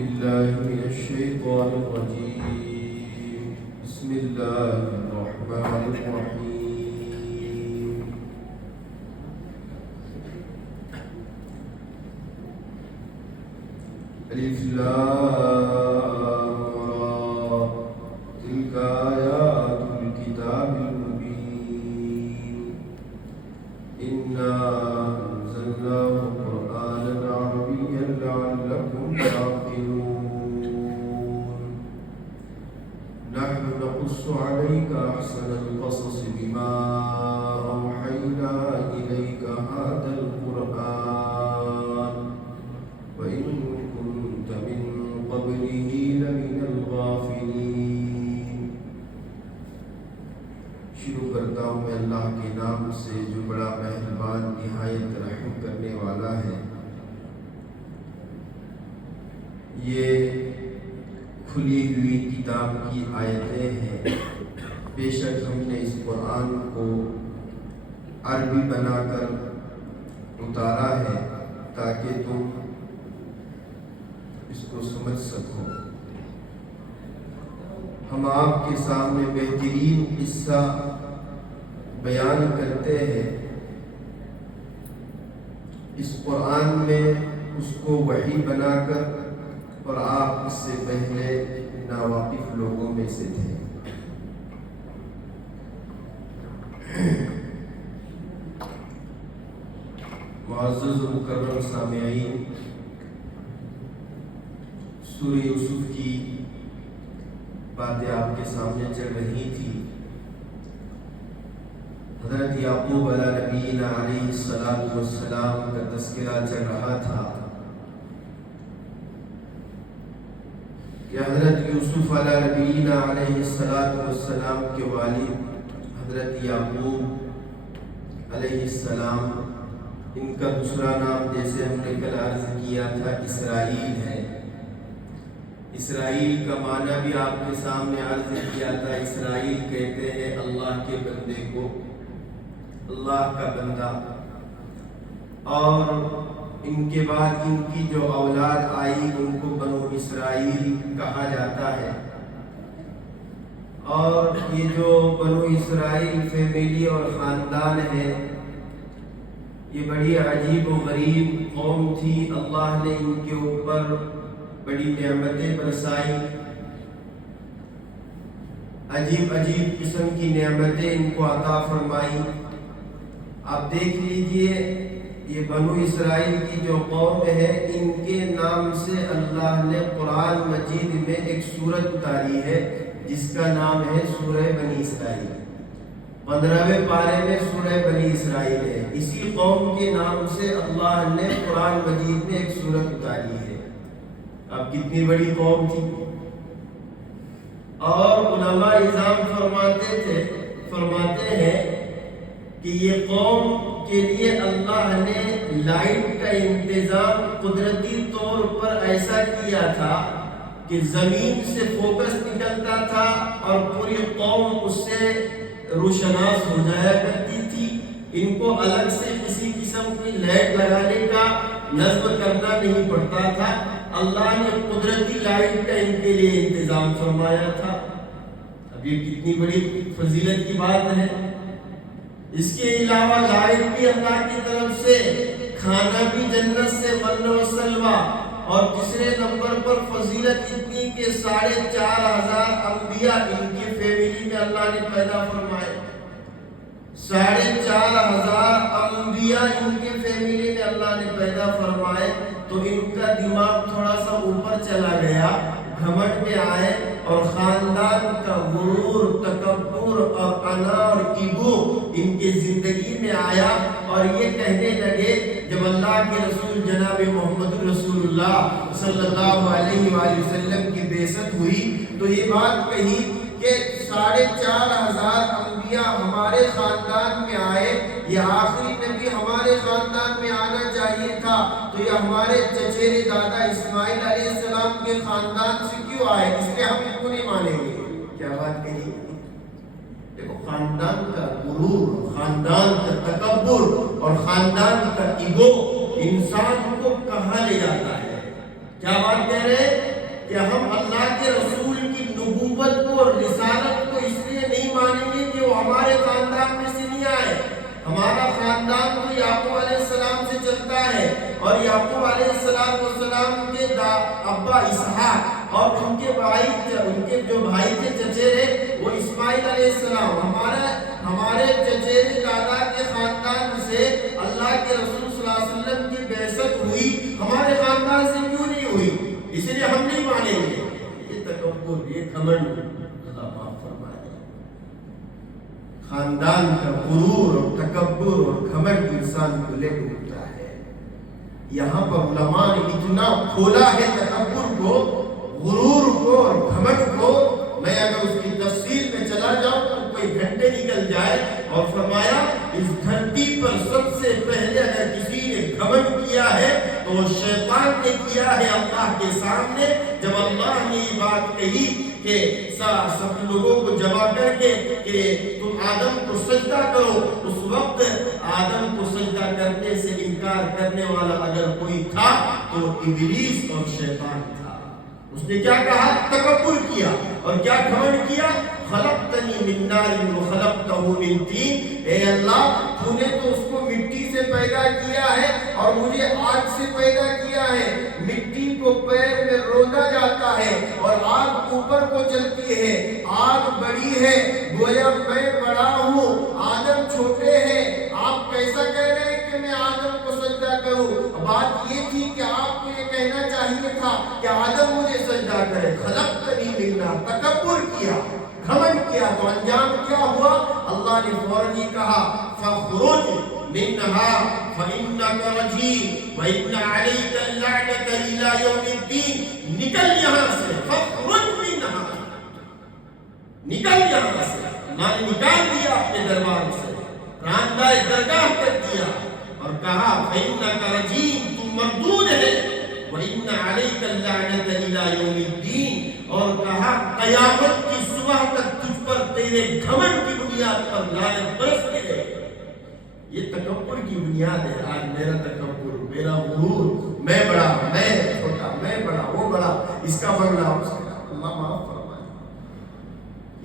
بالله من الشيطان الرجيم. بسم الله الرحمن الرحيم. ألف لام را تلك آيات الكتاب المبين إنا أنزلناه قرآنا عربيا لعلكم تعقلون. نحن نقص عليك أحسن القصص بما أوحينا إليك هذا القرآن وإن كنت من قبله لمن الغافلين. شروع کرتا ہوں میں اللہ کے نام سے جو بڑا مہربان نہایت رحم کرنے والا ہے. یہ کھلی ہوئی کتاب کی آیتیں ہیں. بے شک ہم نے اس قرآن کو عربی بنا کر اتارا ہے تاکہ تم اس کو سمجھ سکو. ہم آپ کے سامنے بہترین قصہ بیان کرتے ہیں. اس قرآن میں اس کو وحی بنا کر، اور آپ اس سے پہلے ناواقف لوگوں میں سے تھے. معزز و مکرم سامعین، سورہ یوسف کی باتیں آپ کے سامنے چل رہی تھی. حضرت یعقوب علیہ نبینا علیہ السلام کا تذکرہ چل رہا تھا کہ حضرت یوسف علیہ نبینا علیہ السلام کے والد حضرت یعقوب علیہ السلام، ان کا دوسرا نام جیسے ہم نے کل عرض کیا تھا اسرائیل ہے. اسرائیل کا معنی بھی آپ کے سامنے عرض کیا تھا. اسرائیل کہتے ہیں اللہ کے بندے کو، اللہ کا بندہ. اور ان کے بعد ان کی جو اولاد آئی ان کو بنو اسرائیل کہا جاتا ہے. اور یہ جو بنو اسرائیل فیملی اور خاندان ہے، یہ بڑی عجیب و غریب قوم تھی. اللہ نے ان کے اوپر بڑی نعمتیں برسائی، عجیب عجیب قسم کی نعمتیں ان کو عطا فرمائی. آپ دیکھ لیجئے یہ بنو اسرائیل کی جو قوم ہے، ان کے نام سے اللہ نے قرآن مجید میں ایک سورت اتاری ہے جس کا نام ہے سورہ بنی اسرائیل. 15ویں پارے میں سورہ بنی اسرائیل ہے. اسی قوم کے نام سے اللہ نے قرآن مجید میں ایک سورت اتاری ہے. اب کتنی بڑی قوم تھی. اور علماء اعظام فرماتے ہیں کہ یہ قوم کے لیے اللہ نے لائٹ کا انتظام قدرتی طور پر ایسا کیا تھا کہ زمین سے فوکس نکلتا تھا اور پوری قوم اس سے روشناس ہو جایا کرتی تھی. ان کو الگ سے کسی قسم کی لائٹ لگانے کا نصب کرنا نہیں پڑتا تھا. اللہ نے قدرتی لائٹ کا ان کے لیے انتظام فرمایا تھا. اب یہ کتنی بڑی فضیلت کی بات ہے. اس کے علاوہ لائٹ بھی اللہ کی طرف سے، کھانا بھی جنت سے من و سلوہ. اور تیسرے نمبر پر فضیلت اتنی کہ 4,500 انبیاء ان کی فیملی میں اللہ نے پیدا فرمائے. 4,500 انبیاء ان کے فیملی میں اللہ نے پیدا فرمائے. تو ان کا دماغ تھوڑا سا اوپر چلا گیا، گھمنڈ میں آئے اور خاندان کا غرور، تکبر اور انا اور ایگو ان کی زندگی میں آیا. اور یہ کہنے لگے، جب اللہ کے رسول جناب محمد رسول اللہ صلی اللہ علیہ وآلہ وسلم کی بعثت ہوئی تو یہ بات کہی کہ 4,500 انبیاء ہمارے خاندان میں آئے، یہ آخری نبی ہمارے خاندان میں آنا چاہیے تھا، تو یہ ہمارے چچیرے دادا اسماعیل علیہ السلام کے خاندان سے کیوں آئے؟ اس لیے ہم ان کو نہیں مانیں گے. کیا بات کہی؟ دیکھو، خاندان کا غرور، خاندان کا تکبر اور خاندان کا ایگو انسان کو کہاں لے جاتا ہے. کیا بات کہہ رہے ہیں؟ کہ ہم اللہ کے رسول کی نبوت کو اور رسالت کو اس لیے نہیں مانیں گے کہ وہ ہمارے خاندان میں سے نہیں آئے. ہمارا خاندان تو یعقوب علیہ السلام سے چلتا ہے، اور یعقوب علیہ السلام کے ابا اسحاق اور ان کے جو بھائی کے چچیرے وہ اسماعیل علیہ السلام. ہمارے چچیرے دادا کے خاندان سے اللہ کے رسول صلی اللہ علیہ وسلم کی بعثت ہوئی، ہمارے خاندان سے کیوں نہیں ہوئی؟ اس لیے ہم نہیں مانیں گے. یہ تکبر، یہ گھمنڈ اللہ معاف فرمائے. خاندان کا غرور اور تکبر اور گھمنڈ انسان کو لے ڈوبتا ہے. یہاں پر علماء نے اتنا کھولا ہے تکبر کو، غرور کو اور گھمنڈ کو. میں اگر اس کی تفصیل میں چلا جاؤں تو کوئی گھنٹے نکل جائے. اور فرمایا اس دھرتی پر سب سے پہلے اگر کسی نے گھمنڈ کیا ہے تو وہ شیطان نے کیا ہے اللہ کے سامنے. جب اللہ نے یہ بات کہی کہ سب لوگوں کو جمع کر کے کہ تم آدم کو سجدہ کرو، اس وقت آدم کو سجدہ کرنے سے انکار کرنے والا اگر کوئی تھا تو ابلیس اور شیطان تھا. اس نے کیا کہا؟ تکبر کیا اور کیا گھمنڈ کیا؟ خلقتنی من نار وخلقتہ من طین. اے اللہ تو نے تو اس کو مٹی سے پیدا کیا ہے اور مجھے آگ سے پیدا کیا ہے. مٹی کو پیر میں روندا جاتا ہے اور آگ اوپر کو چلتی ہے. آگ بڑی ہے، گویا میں بڑا ہوں، آدم چھوٹے ہیں. آپ کیسا کہہ رہے ہیں کہ میں آدم کو سجدہ کروں؟ بات یہ تھی کہ آپ کو یہ کہنا چاہیے تھا کہ آدم مجھے سجدہ کرے. خلقتنی من نار، تکبر کیا، گھمنڈ کیا. تو انجام کیا ہوا؟ اللہ نے فوراً یہ کہا فَخْرُجْ مِنْهَا فَإِنَّكَ رَجِيمٌ وَإِنَّ عَلَيْكَ اللَّعْنَةَ إِلَى يَوْمِ الدِّينِ. نکل یہاں سے. فَخْرُجْ مِنْهَا، نکل یہاں سے. اللہ نے نکال دیا اپنے دربار سے، راندہ درگاہ کر دیا اور کہا فَإِنَّكَ رَجِيمٌ، تم مردود ہے. وَإِنَّ عَلَيْكَ اللَّعْنَةَ إِلَى يَوْمِ الدِّينِ، اور کہا قیامت کی صبح تک تجھ پر تیرے گھمنڈ کی بنیاد پر لعنت برستی ہے. یہ تکبر کی بنیاد ہے. آج میرا تکبر، میرا غرور، میں بڑا، میں چھوٹا، میں بڑا، وہ بڑا، اس کا بنگلہ، اس کا. اللہ معاف فرمائے.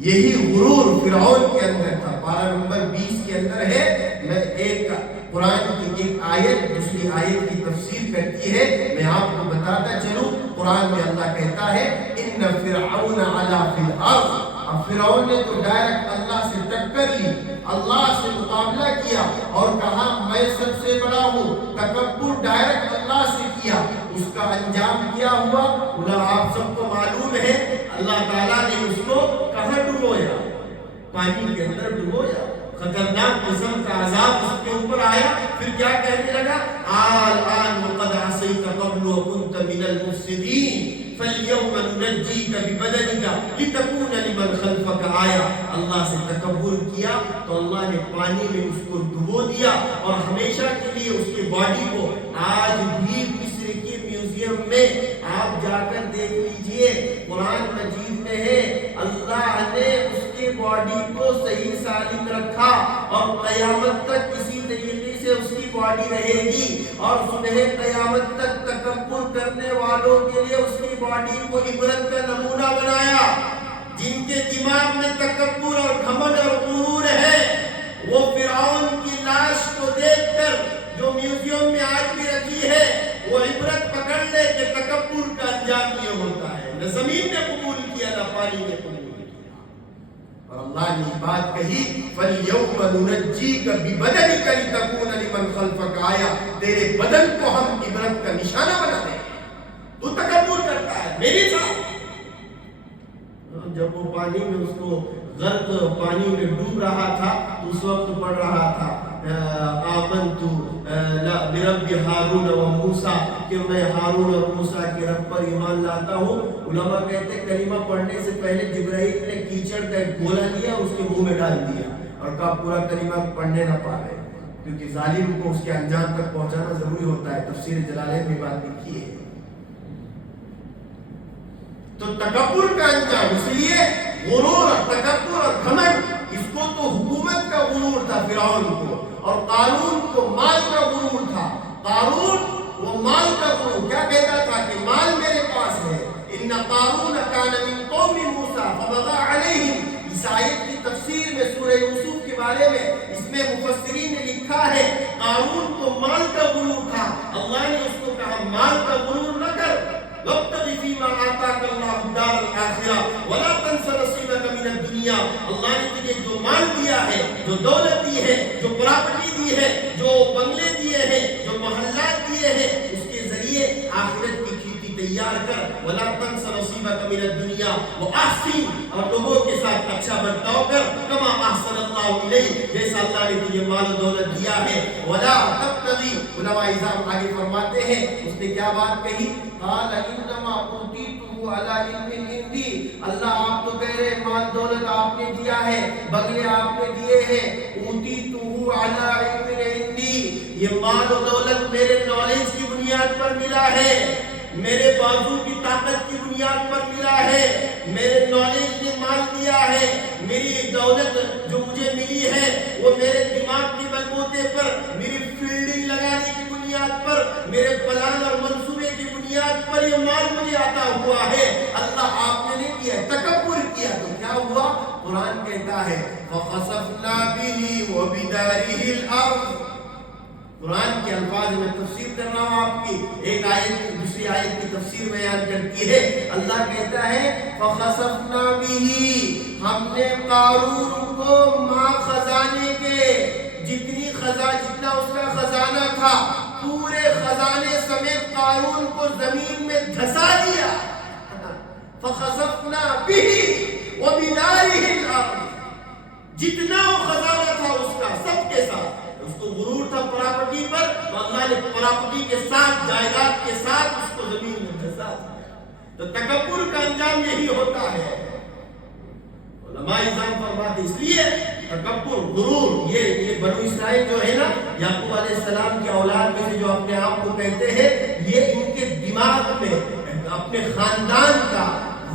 یہی غرور فرعون کے اندر تھا. پارہ نمبر 20 کے اندر ہے. میں ایک قرآن کی ایک آیت دوسری آیت کی تفسیر کرتی ہے، میں آپ کو بتاتا چلوں. قرآن میں اللہ کہتا ہے ان فرعون علا فی الارض. اب فرعون نے تو ڈائریکٹ اللہ سے ٹکر لی، اللہ سے مقابلہ کیا اور کہا میں سب سے بڑا ہوں. تکبر ڈائریکٹ اللہ سے کیا. اس کا انجام کیا ہوا؟ آپ سب کو معلوم ہے. اللہ تعالیٰ نے اس کو کہاں ڈبویا؟ پانی کے اندر ڈبویا. خطرناک قسم کا عذاب اس کے اوپر آیا. پھر کیا کہنے لگا؟ الآن وقد عصیت قبل وكنت من المفسدین فَالْيَوْمَ نُنَجِّيكَ بِبَدَنِكَ لِتَكُونَ لِمَنْ خَلْفَكَ آیَةً. اللہ سے تکبر کیا تو اللہ نے پانی میں اس کو ڈبو دیا اور ہمیشہ کے لیے اس کی باڈی کو. آج بھی مصر کے میوزیم میں آپ جا کر دیکھ لیجئے، قرآن مجید میں ہے اللہ نے اس کی باڈی کو صحیح سالم رکھا اور قیامت تک کسی طریقے سے اس کی باڈی رہے گی. اور صبح قیامت تک تکبر کرنے والوں کے لیے اس کی باڈی کو عبرت کا نمونہ بنایا. جن کے دماغ میں تکبر اور گھمنڈ اور غرور ہے وہ فرعون کی لاش کو دیکھ کر جو میوزیم میں آج بھی رکھی ہے وہ عبرت پکڑ لے کہ تکبر کا انجام یہ ہوتا ہے. نہ زمین نے قبول کیا نہ پانی نے قبول کیا. اور اللہ نے بات کہی فَالْيَوْمَ نُنَجِّيكَ بِبَدَنِكَ لِتَكُونَ لِمَنْ خَلْفَكَ آیَةً. تیرے بدن کو ہم عبرت کا نشانہ بنا دیں. تو تکبر کرتا ہے میری ساتھ. جب وہ پانی میں اس کو غرق پانی میں ڈوب رہا تھا تو اس وقت پڑھ رہا تھا آمنت برب ہارون و موسیٰ، کہ میں ہارون اور موسیٰ کے رب پر ایمان لاتا ہوں. علماء کہتے ہیں کلمہ پڑھنے سے پہلے جبرائیل نے کیچڑ کا ایک گولا لیا اس کے منہ میں ڈال دیا اور کہا پورا کلمہ پڑھنے نہ پائے، کیونکہ ظالم کو اس کے انجام تک پہنچانا ضروری ہوتا ہے. تفسیر جلالین میں بات لکھی ہے. تو تکبر کا انجام، اس لیے غرور اور تکبر اور گھمنڈ، اس کو تو حکومت کا غرور تھا فرعون کو، اور قارون کو مال کا غرور تھا. قارون وہ مال کا غرور کیا کہتا تھا کہ مال میرے پاس ہے. ان قارون کان من قوم موسیٰ فبغى علیہم. اس آیت کی تفسیر میں سورہ یوسف کے بارے میں اس میں مفسرین نے لکھا ہے قارون کو مال کا غرور تھا. اللہ نے اس کو کہا مال کا غرور نہ کر، وابتغ فیما آتاک اللہ الدار الآخرہ ولا تنس نصیبک من الدنیا. اللہ نے تجھے جو مال دیا ہے، جو دولت دی ہے، جو پراپرٹی دی ہے، جو بنگلے دیے ہیں، جو محلات دیے ہیں، اس کے ذریعے آخرت کی کھیتی تیار کر. ولا تنس نصیبک من الدنیا واحسن، اور لوگوں کے ساتھ اچھا برتاؤ کر. کما احسن اللہ الیک، جیسا اللہ نے تجھے مال و دولت دیا ہے. ولا تبتغی، علماء اعظام آگے فرماتے ہیں اس نے کیا بات کہی، قال انما اوتیتہ علی علم عندی. اللہ آپ تو کہہ رہے مال دولت آپ نے دیا ہے، بنگلے آپ نے دیے ہیں. اوتیتہ علی علم عندی، یہ مال و دولت میرے نالج کی بنیاد پر ملا ہے، میرے بازو کی طاقت کی بنیاد پر ملا ہے. میرے نالج نے مال دیا ہے. میری دولت جو مجھے ملی ہے وہ میرے دماغ کے بلبوتے پر، میری فیلڈنگ لگانے کی بنیاد پر، میرے پلان اور منصوبے کی بنیاد پر یہ مال مجھے عطا ہوا ہے. اللہ آپ نے نہیں کیا، تکبر کیا تو کیا ہوا؟ قرآن کہتا ہے فَخَسَفْنَا بِهِ وَبِدَارِهِ الْأَرْضِ. قرآن کے الفاظ میں تفسیر کر رہا ہوں آپ کی. ایک آیت دوسری آیت کی تفسیر بیان کرتی ہے. اللہ کہتا ہے فَخَسَفْنَا بِهِ، ہم نے قارون کو ماں خزانے کے جتنا اس کا خزانہ تھا پورے خزانے سمیت قارون کو زمین میں دھسا دیا. فَخَسَفْنَا بِهِ وَبِدَارِهِ الْأَرْضِ، جتنا وہ خزانہ تھا اس کا سب کے ساتھ. اس کو غرور تھا پراپرٹی پر، تو اللہ نے پراپرٹی کے ساتھ، جائیداد کے ساتھ اس کو زمین میں دھسا دیا. تو تکبر کا انجام یہی ہوتا ہے. علماء اعظام فرماتے اس لیے تکبر، غرور، یہ بنو اسرائیل جو ہے نا، یعقوب علیہ السلام کی اولاد میں سے جو اپنے آپ کو کہتے ہیں، یہ ان کے دماغ میں اپنے خاندان کا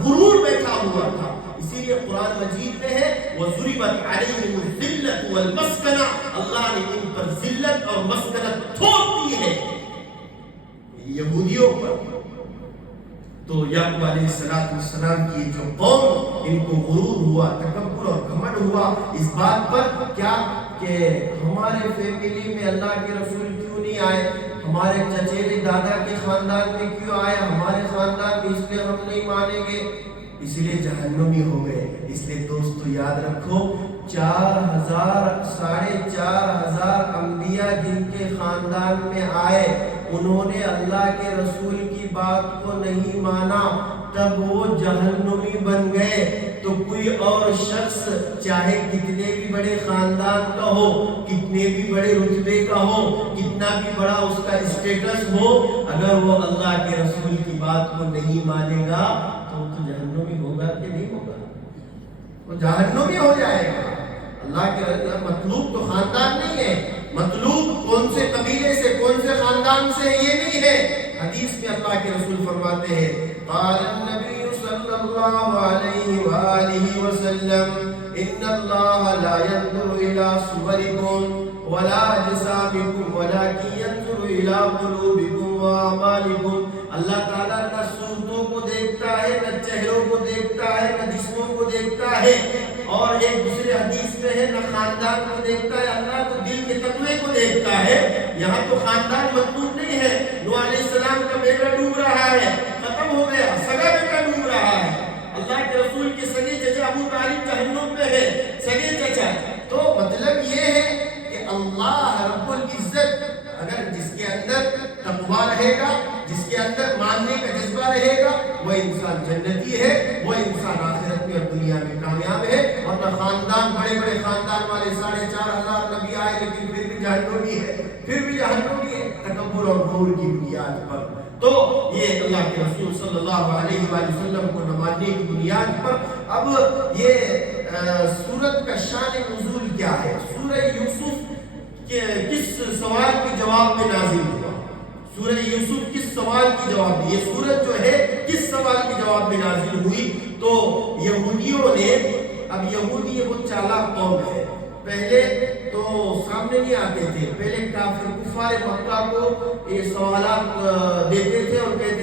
غرور بیٹھا ہوا تھا. اسی لیے قرآن مجید میں ہے وَضُرِبَتْ عَلَيْهِمُ الذِّلَّةُ وَالْمَسْكَنَةُ، اللہ نے ان پر ذلت اور مسکنت تھوپ دی ہے یہودیوں پر. تو یعقوب علیہ السلام کی جو قوم، ان کو غرور ہوا، تکبر اور گھمنڈ ہوا اس بات پر کیا کہ ہمارے فیملی میں اللہ کے رسول کیوں نہیں آئے، ہمارے چچیرے دادا کے خاندان میں کیوں آئے، ہمارے خاندان میں اس لیے ہم نہیں مانیں گے، اس لیے جہنمی ہو گئے. اس لیے دوستو یاد رکھو 4,000 انبیاء جن کے خاندان میں آئے، انہوں نے اللہ کے رسول کی بات کو نہیں مانا، تب وہ جہنمی بن گئے. تو کوئی اور شخص چاہے کتنے بھی بڑے خاندان کا ہو، کتنے بھی بڑے رتبے کا ہو، کتنا بھی بڑا اس کا اسٹیٹس ہو، اگر وہ اللہ کے رسول کی بات کو نہیں مانے گا تو جہنمی ہوگا کہ نہیں ہوگا؟ وہ جہنمی ہو جائے گا. اللہ کے مطلوب تو خاندان نہیں ہے، مطلوب کون سے قبیلے سے، کون سے خاندان سے، یہ نہیں ہے. حدیث میں اللہ کے رسول فرماتے ہیں قال النبی صلی اللہ علیہ وآلہ وسلم ان اللہ لا ينظر الى صورکم ولا اجسامکم ولکن ينظر الى قلوبکم واعمالکم. اللہ تعالیٰ نہ صورتوں کو دیکھتا ہے، نہ چہروں کو دیکھتا ہے، نہ جسموں کو دیکھتا ہے، اور ایک دوسرے حدیث میں ہے نہ خاندان کو دیکھتا ہے. اللہ تو دل کے تقوی کو دیکھتا ہے. یہاں تو خاندان مطلوب نہیں ہے. نوح علیہ السلام کا بیٹا ڈوب رہا ہے، ختم ہو گیا، سگا بیٹا ڈوب رہا ہے. اللہ کے رسول کے سگے چچا ابو طالب جہنم میں ہے، سگے چچا. تو مطلب یہ ہے کہ اللہ رب العزت اگر جس کے اندر تقویٰ رہے گا، جس کے اندر ماننے کا جذبہ رہے گا، وہ انسان جنتی ہے، وہ انسان آخرت میں اور دنیا میں کامیاب ہے. اور نہ خاندان، بڑے بڑے خاندان والے 4,500 نبی آئے لیکن پھر بھی جہنمی ہے، پھر بھی جہنمی ہے، تکبر اور غرور کی بنیاد پر. تو یہ اللہ کے رسول صلی اللہ علیہ وآلہ وسلم کو نہ ماننے کی بنیاد پر. اب یہ سورت کا شان نزول کیا ہے؟ سورہ یوسف کس سوال کے جواب میں نازل ہوا؟ سورہ یوسف کس سوال کی جواب میں؟ یہ سورت جو ہے کس سوال کے جواب میں نازل ہوئی؟ تو یہودیوں نے، اب یہودی یہ بہت چالاک قوم ہے، پہلے تو سامنے نہیں آتے تھے. پہلے کافر کفار مکہ کو یہ سوالات دیتے تھے اور کہتے